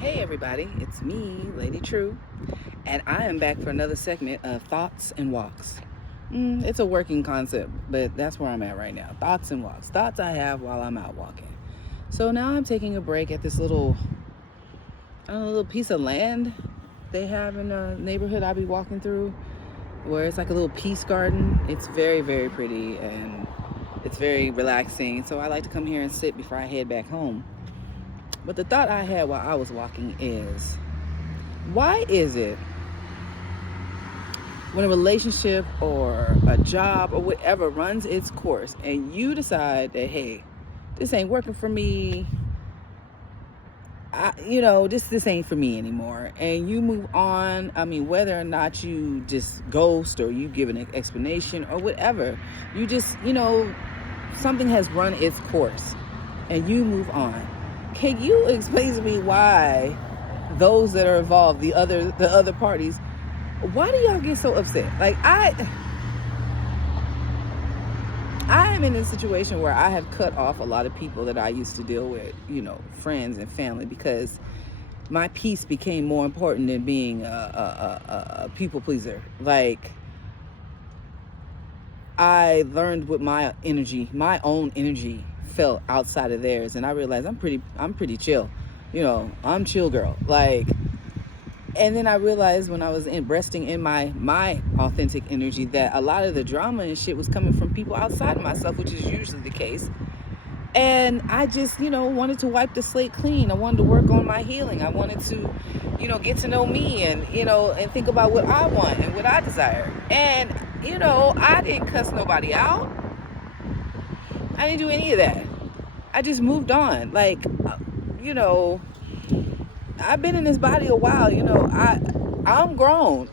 Hey everybody, it's me, Lady True, and I am back for another segment of Thoughts and Walks. It's a working concept, but that's where I'm at right now. Thoughts and walks. Thoughts I have while I'm out walking. So now I'm taking a break at this little piece of land they have in a neighborhood I'll be walking through, where it's like a little peace garden. It's very, very pretty and it's very relaxing. So I like to come here and sit before I head back home. But the thought I had while I was walking is, why is it when a relationship or a job or whatever runs its course and you decide that, hey, this ain't working for me, this ain't for me anymore, and you move on? I mean, whether or not you just ghost or you give an explanation or whatever, you just, something has run its course and you move on. Can you explain to me why those that are involved, the other parties, why do y'all get so upset? Like, I am in a situation where I have cut off a lot of people that I used to deal with, friends and family, because my peace became more important than being a people pleaser. Like, I learned what my own energy felt outside of theirs, and I realized I'm pretty chill. I'm chill girl. Like, and then I realized when I was resting in my authentic energy that a lot of the drama and shit was coming from people outside of myself, which is usually the case. And I just, wanted to wipe the slate clean. I wanted to work on my healing. I wanted to, get to know me and, and think about what I want and what I desire. And, I didn't cuss nobody out. I didn't do any of that. I just moved on. Like, I've been in this body a while. I'm grown.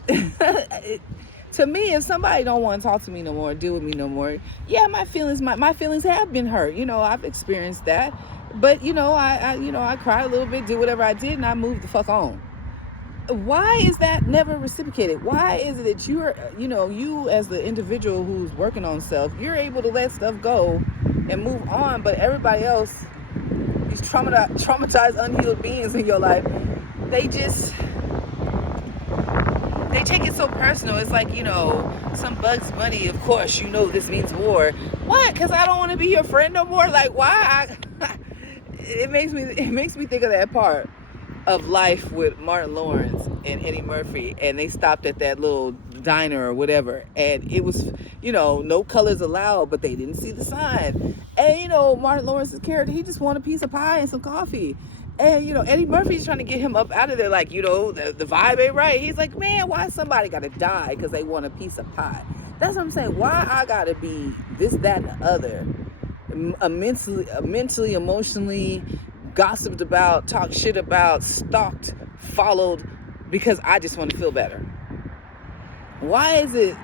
To me, if somebody don't want to talk to me no more, deal with me no more, yeah, my feelings have been hurt. I've experienced that. But, I cried a little bit, did whatever I did, and I moved the fuck on. Why is that never reciprocated? Why is it that you as the individual who's working on self, you're able to let stuff go and move on, but everybody else, these traumatized, unhealed beings in your life, they take it so personal. It's like, some Bugs Bunny, of course, this means war. What? Because I don't want to be your friend no more? Like, why? It makes me think of that part of Life with Martin Lawrence and Eddie Murphy, and they stopped at that little diner or whatever, and it was, no colors allowed, but they didn't see the sign. And Martin Lawrence's character, he just wanted a piece of pie and some coffee. And Eddie Murphy's trying to get him up out of there, like, the vibe ain't right. He's like, man, why somebody gotta die because they want a piece of pie? That's what I'm saying. Why I gotta be this, that, and the other, mentally, emotionally gossiped about, talked shit about, stalked, followed, because I just want to feel better? Why is it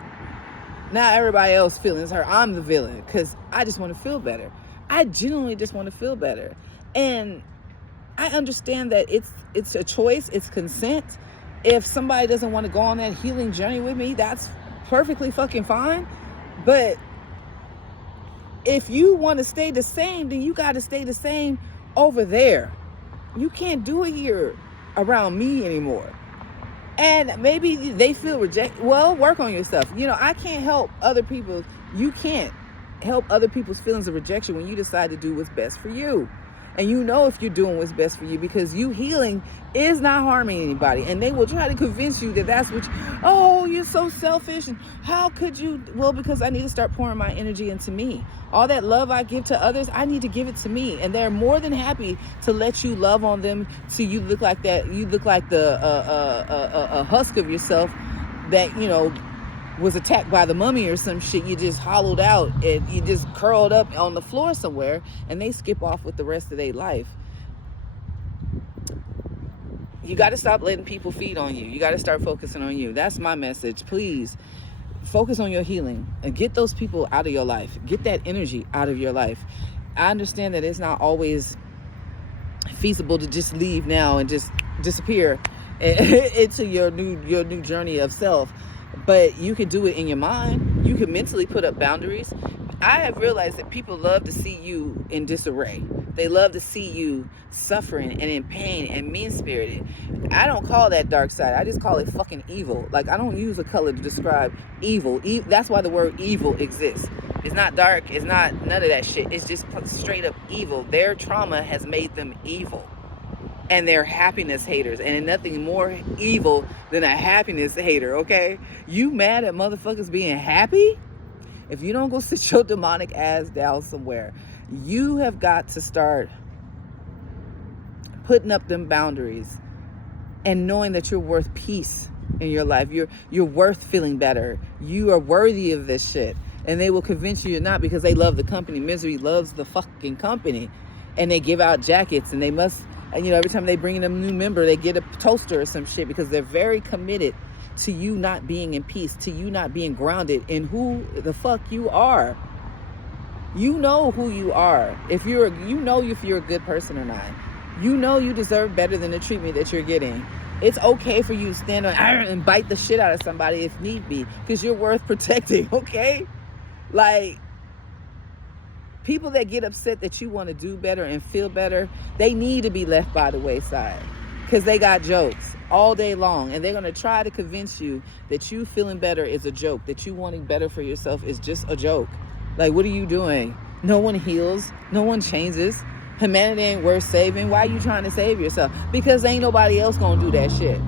now everybody else feelings hurt? I'm the villain because I just want to feel better. I genuinely just want to feel better. And I understand that it's a choice, it's consent. If somebody doesn't want to go on that healing journey with me, that's perfectly fucking fine. But if you want to stay the same, then you got to stay the same over there. You can't do it here around me anymore. And maybe they feel rejected. Well, work on yourself. I can't help other people. You can't help other people's feelings of rejection when you decide to do what's best for you. And if you're doing what's best for you, because you healing is not harming anybody. And they will try to convince you that that's what you're so selfish. And how could you? Well, because I need to start pouring my energy into me. All that love I give to others, I need to give it to me. And they're more than happy to let you love on them till you look like that. You look like a husk of yourself that, was attacked by the mummy or some shit. You just hollowed out and you just curled up on the floor somewhere, and they skip off with the rest of their life. You got to stop letting people feed on you. You got to start focusing on you. That's my message. Please focus on your healing and get those people out of your life. Get that energy out of your life. I understand that it's not always feasible to just leave now and just disappear into your new journey of self. But you can do it in your mind. You can mentally put up boundaries. I have realized that people love to see you in disarray. They love to see you suffering and in pain and mean-spirited. I don't call that dark side. I just call it fucking evil. Like, I don't use a color to describe evil. That's why the word evil exists. It's not dark. It's not none of that shit. It's just straight up evil. Their trauma has made them evil. And they're happiness haters. And nothing more evil than a happiness hater, okay? You mad at motherfuckers being happy? If you don't go sit your demonic ass down somewhere, you have got to start putting up them boundaries and knowing that you're worth peace in your life. You're worth feeling better. You are worthy of this shit. And they will convince you you're not, because they love the company. Misery loves the fucking company. And they give out jackets, and they must, you know, every time they bring in a new member, they get a toaster or some shit, because they're very committed to you not being in peace, to you not being grounded in who the fuck you are. You know who you are. If you're a good person or not. You know you deserve better than the treatment that you're getting. It's okay for you to stand on and bite the shit out of somebody if need be, because you're worth protecting, okay? Like, people that get upset that you want to do better and feel better, they need to be left by the wayside, because they got jokes all day long, and they're going to try to convince you that you feeling better is a joke, that you wanting better for yourself is just a joke. Like, what are you doing? No one heals. No one changes. Humanity ain't worth saving. Why are you trying to save yourself? Because ain't nobody else going to do that shit.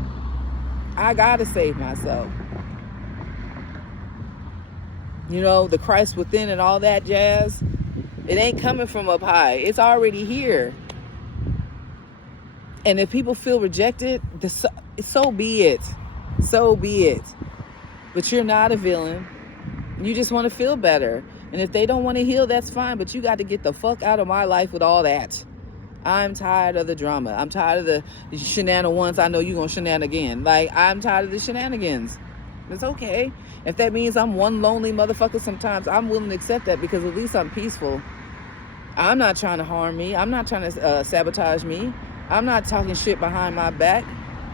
I got to save myself. You know, the Christ within and all that jazz, it ain't coming from up high. It's already here. And if people feel rejected, so be it. So be it. But you're not a villain. You just want to feel better. And if they don't want to heal, that's fine. But you got to get the fuck out of my life with all that. I'm tired of the drama. I'm tired of the shenanigans. Once I know you're going to shenan again. Like, I'm tired of the shenanigans. It's okay. If that means I'm one lonely motherfucker sometimes, I'm willing to accept that, because at least I'm peaceful. I'm not trying to harm me. I'm not trying to sabotage me. I'm not talking shit behind my back.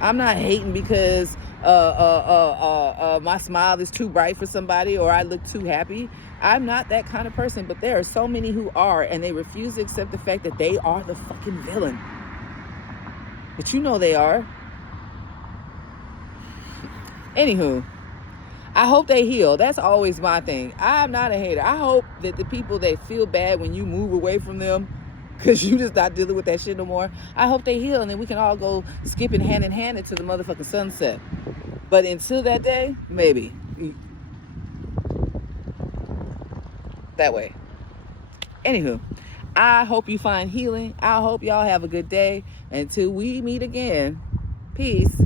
I'm not hating because my smile is too bright for somebody, or I look too happy. I'm not that kind of person, but there are so many who are, and they refuse to accept the fact that they are the fucking villain. But you know they are. Anywho, I hope they heal. That's always my thing. I'm not a hater. I hope that the people that feel bad when you move away from them, because you just not dealing with that shit no more, I hope they heal, and then we can all go skipping hand in hand into the motherfucking sunset. But until that day, maybe. That way. Anywho, I hope you find healing. I hope y'all have a good day. Until we meet again, peace.